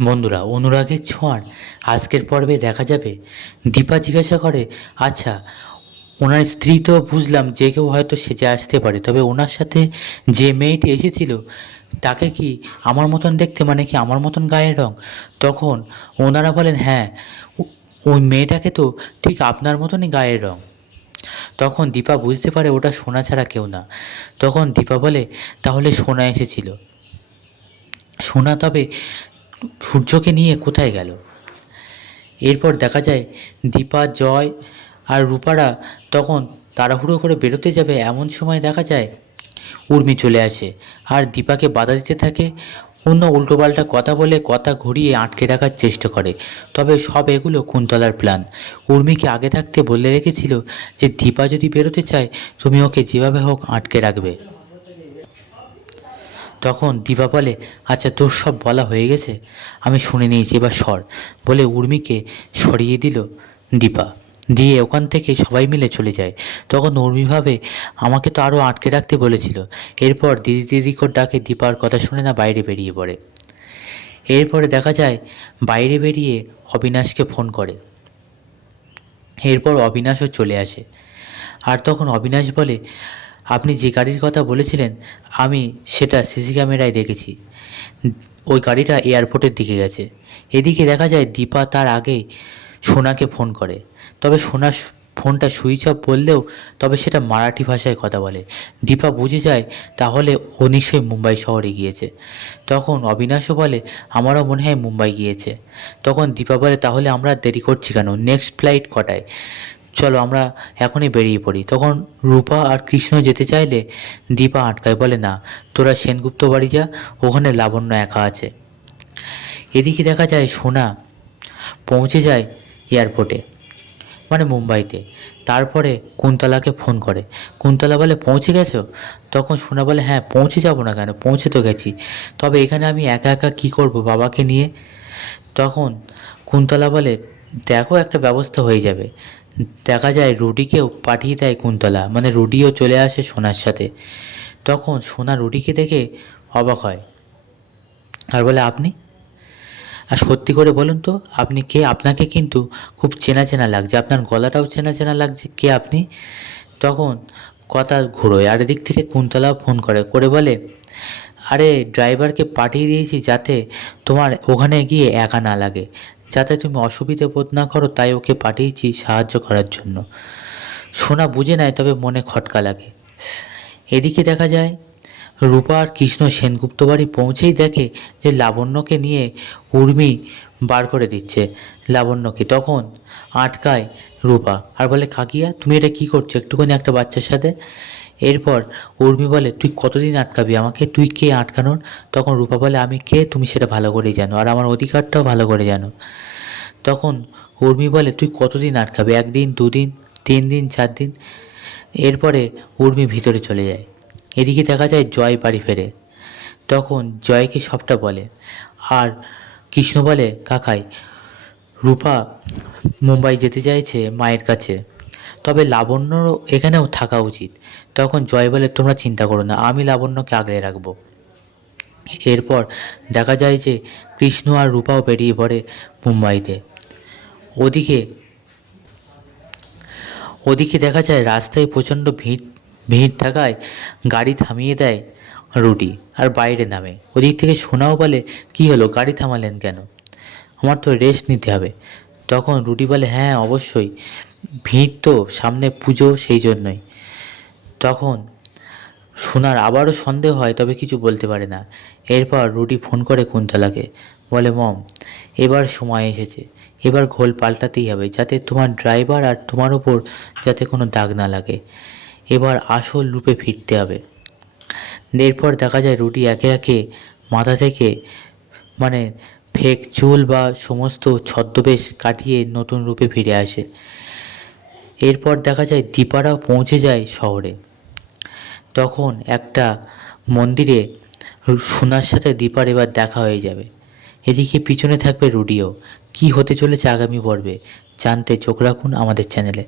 বন্ধুরা, অনুরাগের ছোঁয়ার আজকের পর্বে দেখা যাবে দীপা জিজ্ঞাসা করে, আচ্ছা, ওনার স্ত্রী তো বুঝলাম যে কেউ হয়তো সেজে আসতে পারে, তবে ওনার সাথে যে মেয়েটি এসেছিল তাকে কি আমার মতন দেখতে, মানে কি আমার মতন গায়ের রং? তখন ওনারা বলেন, হ্যাঁ, ওই মেয়েটাকে তো ঠিক আপনার মতনই গায়ের রং। তখন দীপা বুঝতে পারে ওটা সোনা ছাড়া কেউ না। তখন দীপা বলে, তাহলে সোনা এসেছিল। সোনা তবে সূর্যকে নিয়ে কোথায় গেল? এরপর দেখা যায় দীপা, জয় আর রূপারা তখন তাড়াহুড়ো করে বেরোতে যাবে, এমন সময় দেখা যায় উর্মি চলে আসে আর দীপাকে বাধা দিতে থাকে। অন্য উল্টোপাল্টা কথা বলে কথা ঘুরিয়ে আটকে রাখার চেষ্টা করে। তবে সব এগুলো কুন্তলার প্ল্যান। উর্মিকে আগে থাকতে বলে রেখেছিল যে দীপা যদি বেরোতে চায় তুমি ওকে যেভাবে হোক আটকে রাখবে। তখন দীপা বলে, আচ্ছা, তোর সব বলা হয়ে গেছে, আমি শুনে নিয়েছি, এবার সর। বলে উর্মিকে সরিয়ে দিল দীপা, দিয়ে ওখান থেকে সবাই মিলে চলে যায়। তখন উর্মি ভাবে, আমাকে তো আরও আটকে রাখতে বলেছিল। এরপর দিদি দিদি করে ডাকে, দীপার কথা শুনে না বাইরে বেরিয়ে পড়ে। এরপরে দেখা যায় বাইরে বেরিয়ে অবিনাশকে ফোন করে। এরপর অবিনাশও চলে আসে। আর তখন অবিনাশ বলে, আপনি যে গাড়ির কথা বলেছিলেন আমি সেটা সিসি ক্যামেরায় দেখেছি, ওই গাড়িটা এয়ারপোর্টের দিকে গেছে। এদিকে দেখা যায় দীপা তার আগে সোনাকে ফোন করে। তবে সোনা ফোনটা সুইচ অফ বললেও তবে সেটা মারাঠি ভাষায় কথা বলে। দীপা বুঝে যায় তাহলে ও নিশ্চয়ই মুম্বাই শহরে গিয়েছে। তখন অবিনাশও বলে, আমারও মনে হয় মুম্বাই গিয়েছে। তখন দীপা বলে, তাহলে আমরা দেরি করছি কেন, নেক্সট ফ্লাইট কটায়, চলো আমরা এখনই বেরিয়ে পড়ি। তখন রূপা আর কৃষ্ণ যেতে চাইলে দীপা আটকায়, বলে, না, তোরা সেনগুপ্ত বাড়ি যা, ওখানে লাবণ্য একা আছে। এদিকে দেখা যায় সোনা পৌঁছে যায় এয়ারপোর্টে, মানে মুম্বাইতে। তারপরে কুন্তলাকে ফোন করে। কুন্তলা বলে, পৌঁছে গেছো? তখন সোনা বলে, হ্যাঁ, পৌঁছে যাব না কেন, পৌঁছে তো গেছি, তবে এখানে আমি একা একা কী করব বাবাকে নিয়ে। তখন কুন্তলা বলে, দেখো, একটা ব্যবস্থা হয়ে যাবে। দেখা যায় রুডিকেও পাঠিয়ে দেয় কুন্তলা, মানে রুডিও চলে আসে সোনার সাথে। তখন সোনা রুডিকে দেখে অবাক হয় আর বলে, আপনি? আর সত্যি করে বলুন তো, আপনি কে? আপনাকে কিন্তু খুব চেনা চেনা লাগছে, আপনার গলাটাও চেনা চেনা লাগছে, কে আপনি? তখন কথা ঘুরোয় আর এদিক থেকে কুন্তলাও ফোন করে বলে, আরে, ড্রাইভারকে পাঠিয়ে দিয়েছি যাতে তোমার ওখানে গিয়ে একা না লাগে, যাতে তুমি অসুবিধে বোধ না করো, তাই ওকে পাঠিয়েছি সাহায্য করার জন্য। সোনা বুঝে নেয়, তবে মনে খটকা লাগে। এদিকে দেখা যায় রূপা আর কৃষ্ণ সেনগুপ্ত বাড়ি পৌঁছেই দেখে যে লাবণ্যকে নিয়ে উর্মি বার করে দিচ্ছে লাবণ্যকে। তখন আটকায় রূপা আর বলে, কাকিয়া, তুমি এটা কী করছো একটুখানি একটা বাচ্চার সাথে? এরপর উর্মি বলে, তুই কতদিন আটকাবি আমাকে, তুই কে আটকানোর? তখন রূপা বলে, আমি কে তুমি সেটা ভালো করেই জানো, আর আমার অধিকারটাও ভালো করে জানো। তখন উর্মি বলে, তুই কতদিন আটকাবি, একদিন, দুদিন, 3 দিন, 4 দিন? এরপরে উর্মি ভিতরে চলে যায়। এদিকে দেখা যায় জয় বাড়ি ফেরে। তখন জয়কে সবটা বলে আর কৃষ্ণ বলে, কাকাই, রূপা মুম্বাই যেতে চাইছে মায়ের কাছে, তবে লাবণ্যরও এখানেও থাকা উচিত। তখন জয় বলে, তোমরা চিন্তা করো না, আমি লাবণ্যকে আগলে রাখবো। এরপর দেখা যায় যে কৃষ্ণ আর রূপাও বেরিয়ে পড়ে মুম্বাইতে। ওদিকে ওদিকে দেখা যায় রাস্তায় প্রচণ্ড ভিড় ভিড় থাকায় গাড়ি থামিয়ে দেয় রুডি আর বাইরে নামে। ওদিক থেকে সোনাও বলে, কী হলো, গাড়ি থামালেন কেন? আমার তো রেস্ট নিতে হবে। তখন রুডি বলে, হ্যাঁ, অবশ্যই, ভিড় তো, সামনে পুজো, সেই জন্যই। তখন সোনার আবারও সন্দেহ হয়, তবে কিছু বলতে পারে না। এরপর রুডি ফোন করে কুন্তলাকে, বলে, মম, এবার সময় এসেছে, এবার ঘোল পাল্টাতেই হবে, যাতে তোমার ড্রাইভার আর তোমার ওপর যাতে কোনো দাগ না লাগে। এবার আসল রূপে ফিরতে হবে। এরপর দেখা যায় রুডি একে একে মাথা থেকে, মানে ফেক চুল বা সমস্ত ছদ্মবেশ কাটিয়ে নতুন রূপে ফিরে আসে। এরপর দেখা যায় দীপারাও পৌঁছে যায় শহরে। তখন একটা মন্দিরে সোনার সাথে দীপার এবার দেখা হয়ে যাবে। এদিকে পিছনে থাকবে রুডিও। কী হতে চলেছে আগামী পর্বে জানতে চোখ রাখুন আমাদের চ্যানেলে।